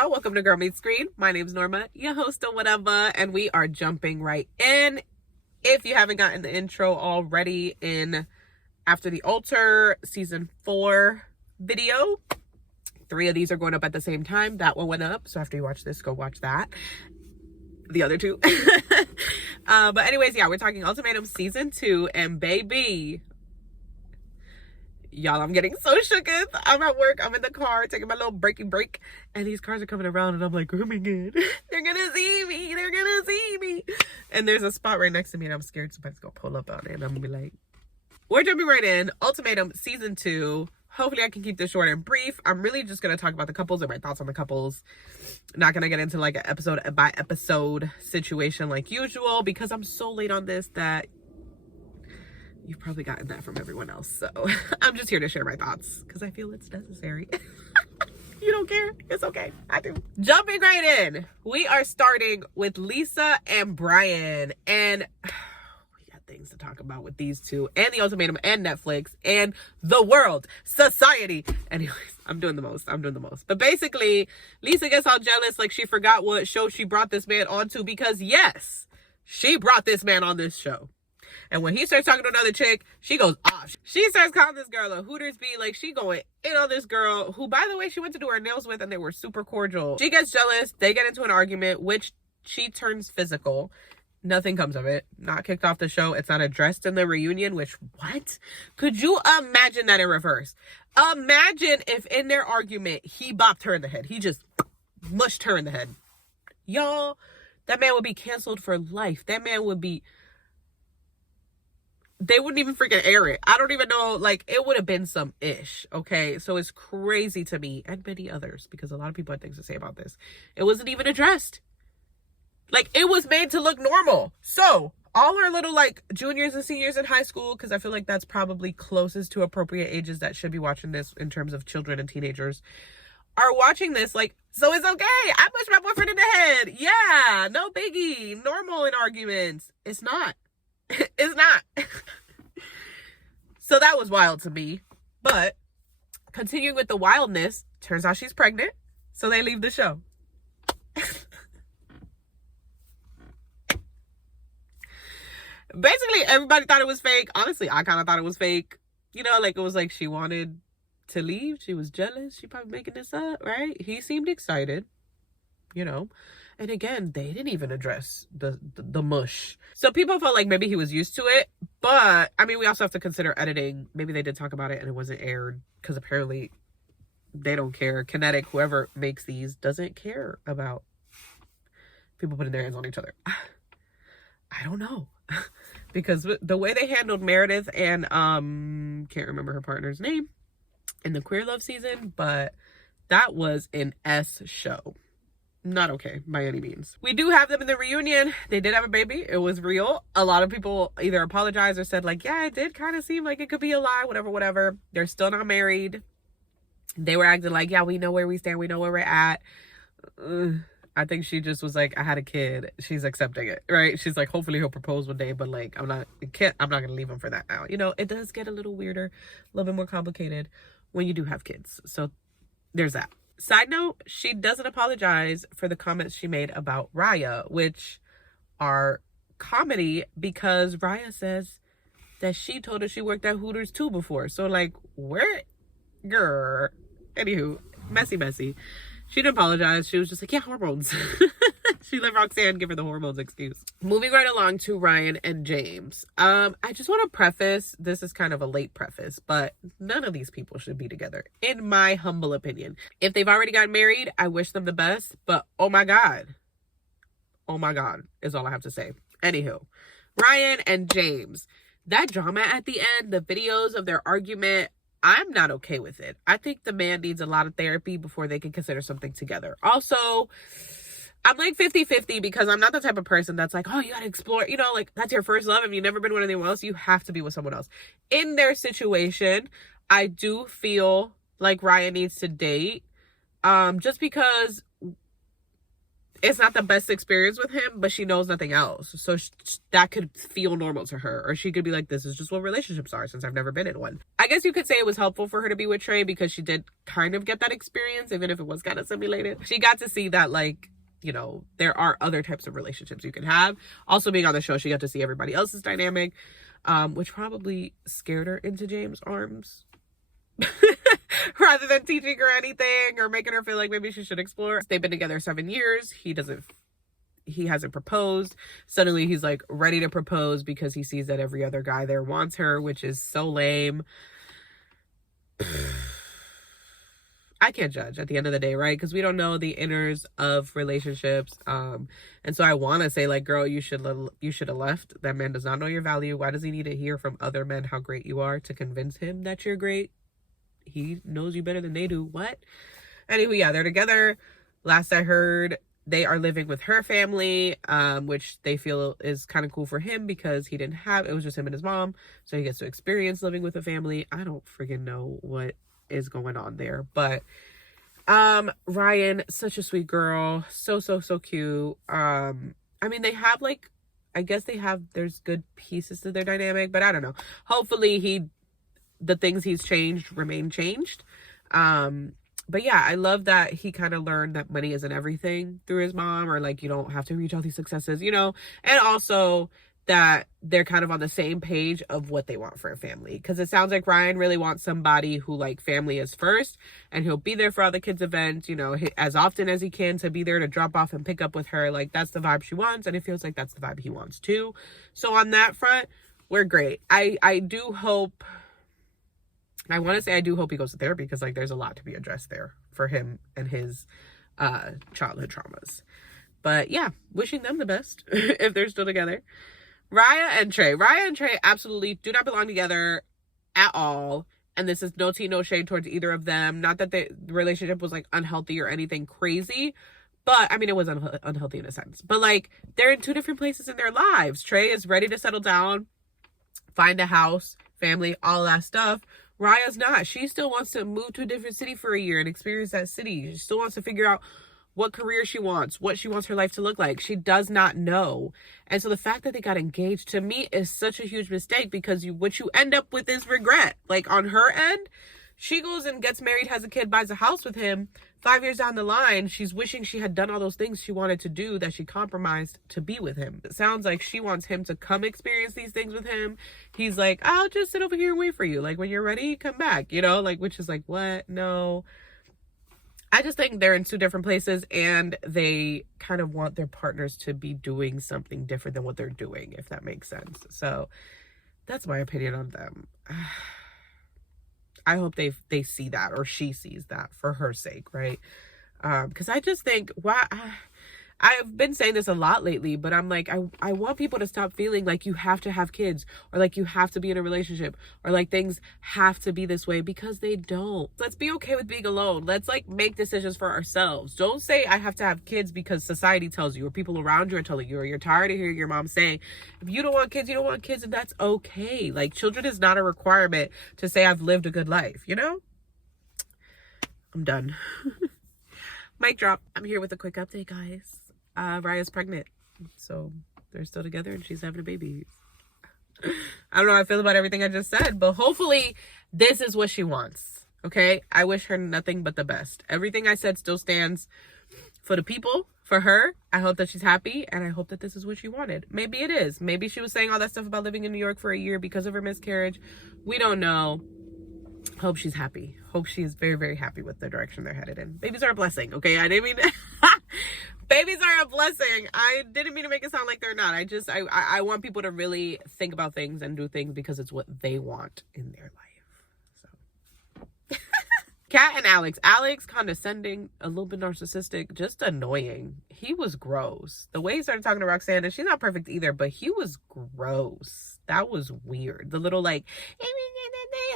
y'all, welcome to Girl Meets Screen. My name's Norma, your host or whatever, and we are jumping right in. If you haven't gotten the intro already in After the Altar season 4 video, 3 of these are going up at the same time. That one went up, so after you watch this, go watch that. The other 2. But anyways, yeah, we're talking Ultimatum season 2, and baby, y'all, I'm getting so shooketh. I'm at work, I'm in the car taking my little breaking break, and these cars are coming around, and I'm like, oh my god, they're gonna see me, and there's a spot right next to me, and I'm scared somebody's gonna pull up on it, and I'm gonna be like, we're jumping right in. Ultimatum season 2. Hopefully I can keep this short and brief. I'm really just gonna talk about the couples and my thoughts on the couples. Not gonna get into like an episode by episode situation like usual, because I'm so late on this that you've probably gotten that from everyone else. So I'm just here to share my thoughts because I feel it's necessary. You don't care? It's okay. I do. Jumping right in. We are starting with Lisa and Brian. And we got things to talk about with these two and the Ultimatum and Netflix and the world, society. Anyways, I'm doing the most. But basically, Lisa gets all jealous like she forgot what show she brought this man onto, because yes, she brought this man on this show. And when he starts talking to another chick, she goes off. She starts calling this girl a Hooters bee. Like, she going in on this girl, who, by the way, she went to do her nails with, and they were super cordial. She gets jealous. They get into an argument, which she turns physical. Nothing comes of it. Not kicked off the show. It's not addressed in the reunion, which, what? Could you imagine that in reverse? Imagine if in their argument, he bopped her in the head. He just mushed her in the head. Y'all, that man would be canceled for life. That man would be... They wouldn't even freaking air it. I don't even know. Like, it would have been some ish. Okay. So it's crazy to me and many others, because a lot of people had things to say about this. It wasn't even addressed. Like, it was made to look normal. So all our little like juniors and seniors in high school, because I feel like that's probably closest to appropriate ages that should be watching this in terms of children and teenagers, are watching this like, so it's okay. I pushed my boyfriend in the head. Yeah. No biggie. Normal in arguments. It's not. It's not. So that was wild to me. But continuing with the wildness, turns out she's pregnant, so they leave the show. Basically, everybody thought it was fake. Honestly, I kind of thought it was fake. You know, like, it was like she wanted to leave. She was jealous. She probably making this up, right? He seemed excited, you know. And again, they didn't even address the mush. So people felt like maybe he was used to it. But, I mean, we also have to consider editing. Maybe they did talk about it and it wasn't aired, because apparently they don't care. Kinetic, whoever makes these, doesn't care about people putting their hands on each other. I don't know. Because the way they handled Meredith and, can't remember her partner's name, in the Queer Love season, but that was an S show. Not okay by any means. We do have them in the reunion. They did have a baby. It was real. A lot of people either apologized or said like, yeah, it did kind of seem like it could be a lie, whatever. They're still not married. They were acting like, yeah, we know where we stand. We know where we're at. I think she just was like, I had a kid. She's accepting it, right? She's like, hopefully he'll propose one day, but like, I'm not going to leave him for that now. You know, it does get a little weirder, a little bit more complicated when you do have kids. So there's that. Side note, she doesn't apologize for the comments she made about Raya, which are comedy, because Raya says that she told her she worked at Hooters too before. So like, where? Girl. Anywho, messy. She didn't apologize. She was just like, yeah, hormones. She let Roxanne give her the hormones excuse. Moving right along to Ryan and James. I just want to preface, this is kind of a late preface, but none of these people should be together, in my humble opinion. If they've already gotten married, I wish them the best, but oh my God is all I have to say. Anywho, Ryan and James, that drama at the end, the videos of their argument, I'm not okay with it. I think the man needs a lot of therapy before they can consider something together. Also, I'm like 50-50, because I'm not the type of person that's like, oh, you gotta explore, you know, like, that's your first love and you've never been with anyone else. You have to be with someone else. In their situation, I do feel like Ryan needs to date, just because it's not the best experience with him, but she knows nothing else. So that could feel normal to her. Or she could be like, this is just what relationships are, since I've never been in one. I guess you could say it was helpful for her to be with Trey because she did kind of get that experience, even if it was kind of simulated. She got to see that, like, you know, there are other types of relationships you can have. Also, being on the show, she got to see everybody else's dynamic, which probably scared her into James' arms. Rather than teaching her anything or making her feel like maybe she should explore. They've been together 7 years. He hasn't proposed. Suddenly he's like ready to propose because he sees that every other guy there wants her, which is so lame. I can't judge at the end of the day, right? Because we don't know the inners of relationships. And so I want to say, like, girl, you should have left. That man does not know your value. Why does he need to hear from other men how great you are to convince him that you're great? He knows you better than they do. What? Anyway, yeah, they're together. Last I heard, they are living with her family, which they feel is kind of cool for him because it was just him and his mom. So he gets to experience living with a family. I don't freaking know what is going on there. But Ryan, such a sweet girl. So cute. I mean, they have like, I guess there's good pieces to their dynamic, but I don't know. Hopefully the things he's changed remain changed. But yeah, I love that he kind of learned that money isn't everything through his mom, or like, you don't have to reach all these successes, you know, and also that they're kind of on the same page of what they want for a family. Because it sounds like Ryan really wants somebody who, like, family is first, and he'll be there for all the kids' events, you know, as often as he can, to be there to drop off and pick up with her. Like, that's the vibe she wants, and it feels like that's the vibe he wants too. So on that front, we're great. I do hope he goes to therapy, because, like, there's a lot to be addressed there for him and his childhood traumas. But yeah, wishing them the best if they're still together. Raya and Trey absolutely do not belong together at all. And this is no tea, no shade towards either of them. Not that the relationship was, like, unhealthy or anything crazy. But, I mean, it was unhealthy in a sense. But, like, they're in two different places in their lives. Trey is ready to settle down, find a house, family, all that stuff. Raya's not. She still wants to move to a different city for a year and experience that city. She still wants to figure out what career she wants, what she wants her life to look like. She does not know. And so the fact that they got engaged, to me, is such a huge mistake, because what you end up with is regret. Like, on her end, she goes and gets married, has a kid, buys a house with him. 5 years down the line, she's wishing she had done all those things she wanted to do that she compromised to be with him. It sounds like she wants him to come experience these things with him. He's like, I'll just sit over here and wait for you. Like, when you're ready, come back, you know? Like, which is like, what? No. I just think they're in two different places, and they kind of want their partners to be doing something different than what they're doing, if that makes sense. So that's my opinion on them. I hope they see that, or she sees that, for her sake, right? Because I just think, I've been saying this a lot lately, but I'm like, I want people to stop feeling like you have to have kids, or like you have to be in a relationship, or like things have to be this way, because they don't. Let's be okay with being alone. Let's, like, make decisions for ourselves. Don't say I have to have kids because society tells you, or people around you are telling you, or you're tired of hearing your mom saying, if you don't want kids, you don't want kids, and that's okay. Like, children is not a requirement to say I've lived a good life, you know? I'm done. Mic drop. I'm here with a quick update, guys. Raya's pregnant, so they're still together, and she's having a baby. I don't know how I feel about everything I just said, but hopefully this is what she wants. Okay, I wish her nothing but the best. Everything I said still stands for the people, for her. I hope that she's happy, and I hope that this is what she wanted. Maybe it is. Maybe she was saying all that stuff about living in New York for a year because of her miscarriage. We don't know. Hope she's happy. Hope she is very, very happy with the direction they're headed in. Babies are a blessing, okay? I didn't mean babies are a blessing. I didn't mean to make it sound like they're not. I want people to really think about things and do things because it's what they want in their life. So Kat and Alex. Alex, condescending, a little bit narcissistic, just annoying. He was gross. The way he started talking to Roxanne, and she's not perfect either, but he was gross. That was weird. The little, like,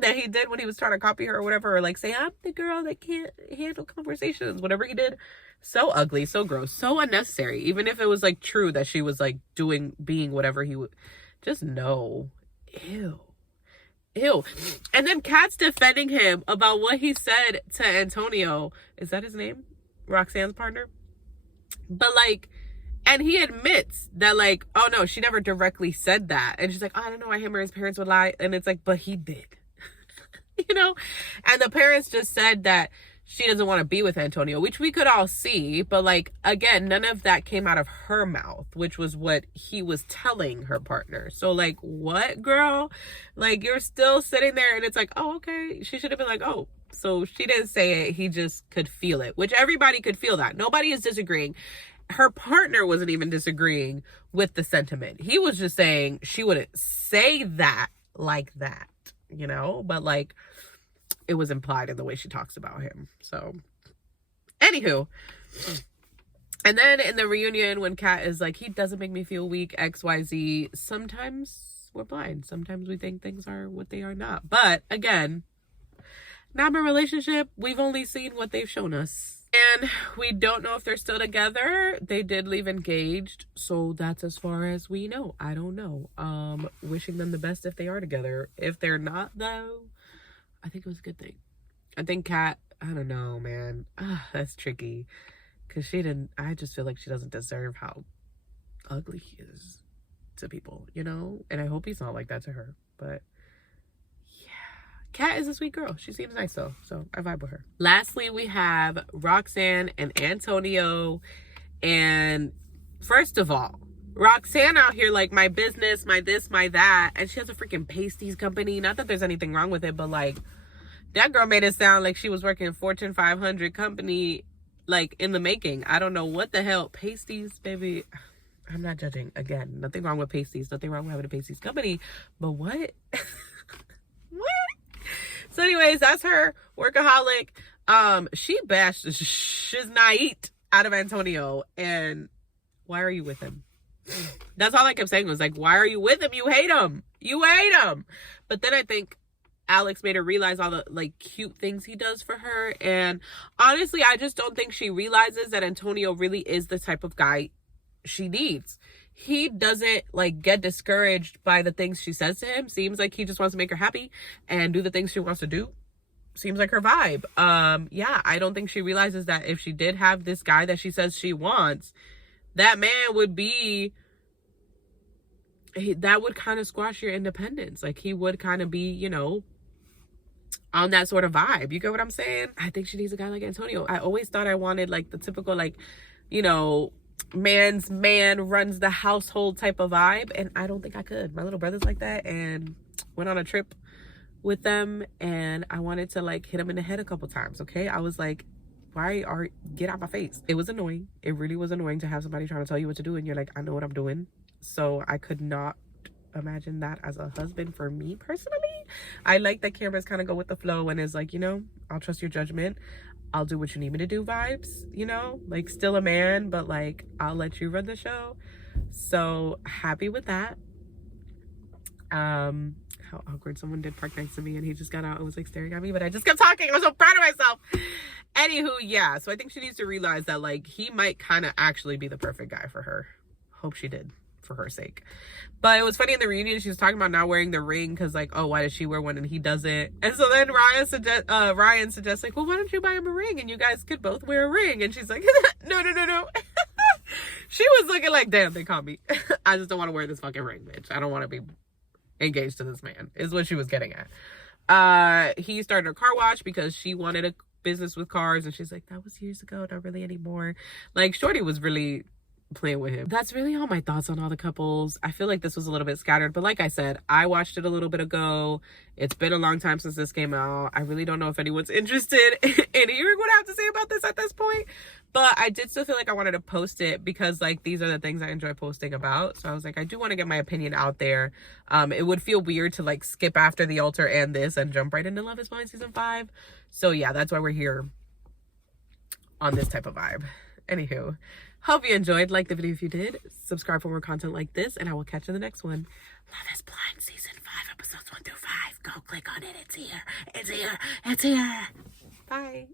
that he did when he was trying to copy her or whatever, or like say, I'm the girl that can't handle conversations, whatever he did. So ugly, so gross, so unnecessary. Even if it was, like, true that she was, like, being whatever he would, just no. Ew. And then Kat's defending him about what he said to Antonio. Is that his name? Roxanne's partner? But like, and he admits that like, oh no, she never directly said that. And she's like, oh, I don't know why him or his parents would lie. And it's like, but he did. You know? And the parents just said that she doesn't want to be with Antonio, which we could all see. But like, again, none of that came out of her mouth, which was what he was telling her partner. So like, what, girl? Like, you're still sitting there and it's like, oh, okay. She should have been like, oh, so she didn't say it. He just could feel it, which everybody could feel that. Nobody is disagreeing. Her partner wasn't even disagreeing with the sentiment. He was just saying she wouldn't say that like that, you know? But like, it was implied in the way she talks about him. So, anywho. And then in the reunion, when Kat is like, he doesn't make me feel weak, XYZ. Sometimes we're blind. Sometimes we think things are what they are not. But again, now in a relationship, we've only seen what they've shown us. And we don't know if they're still together. They did leave engaged. So that's as far as we know. I don't know. Wishing them the best if they are together. If they're not, though, I think it was a good thing. I think Kat, I don't know, man. That's tricky. Because I just feel like she doesn't deserve how ugly he is to people, you know? And I hope he's not like that to her. But Kat is a sweet girl. She seems nice though, so I vibe with her. Lastly, we have Roxanne and Antonio. And first of all, Roxanne out here like, my business, my this, my that. And she has a freaking pasties company. Not that there's anything wrong with it, but like, that girl made it sound like she was working Fortune 500 company, like in the making. I don't know what the hell. Pasties, baby. I'm not judging. Again, nothing wrong with pasties. Nothing wrong with having a pasties company. But what? What? So anyways, that's her. Workaholic. She bashed shiznait out of Antonio. And why are you with him? That's all I kept saying was like, why are you with him? You hate him. You hate him. But then I think Alex made her realize all the like cute things he does for her. And honestly, I just don't think she realizes that Antonio really is the type of guy she needs. He doesn't like get discouraged by the things she says to him. Seems like he just wants to make her happy and do the things she wants to do. Seems like her vibe. Yeah, I don't think she realizes that if she did have this guy that she says she wants, that man would be, that would kind of squash your independence. Like, he would kind of be, you know, on that sort of vibe. You get what I'm saying? I think she needs a guy like Antonio. I always thought I wanted like the typical, like, you know, man's man runs the household type of vibe, and I don't think I could. My little brother's like that, and went on a trip with them, and I wanted to like hit him in the head a couple times. Okay, I was like, get out my face. It was annoying. It really was annoying to have somebody trying to tell you what to do and you're like, I know what I'm doing. So I could not imagine that as a husband for me personally. I like that cameras kind of go with the flow and is like, you know, I'll trust your judgment. I'll do what you need me to do vibes, you know, like still a man, but like, I'll let you run the show. So happy with that. How awkward. Someone did park next to me and he just got out and was like staring at me, but I just kept talking. I was so proud of myself. Anywho, yeah. So I think she needs to realize that like, he might kind of actually be the perfect guy for her. Hope she did, for her sake. But it was funny in the reunion, she was talking about not wearing the ring because like, oh, why does she wear one and he doesn't? And so then Ryan suggests like, well, why don't you buy him a ring and you guys could both wear a ring? And she's like, no. She was looking like, damn, they caught me. I just don't want to wear this fucking ring, bitch. I don't want to be engaged to this man, is what she was getting at. He started a car wash because she wanted a business with cars, and she's like, that was years ago, not really anymore. Like, shorty was really playing with him. That's really all my thoughts on all the couples. I feel like this was a little bit scattered, but like I said, I watched it a little bit ago. It's been a long time since this came out. I really don't know if anyone's interested in hearing what I have to say about this at this point, but I did still feel like I wanted to post it because like these are the things I enjoy posting about. So I was like, I do want to get my opinion out there. It would feel weird to like skip after The Altar and this and jump right into Love is Blind season 5. So yeah, that's why we're here on this type of vibe. Anywho, hope you enjoyed. Like the video if you did. Subscribe for more content like this, and I will catch you in the next one. Love is Blind season 5, episodes 1 through 5. Go click on it. It's here. It's here. It's here. Bye.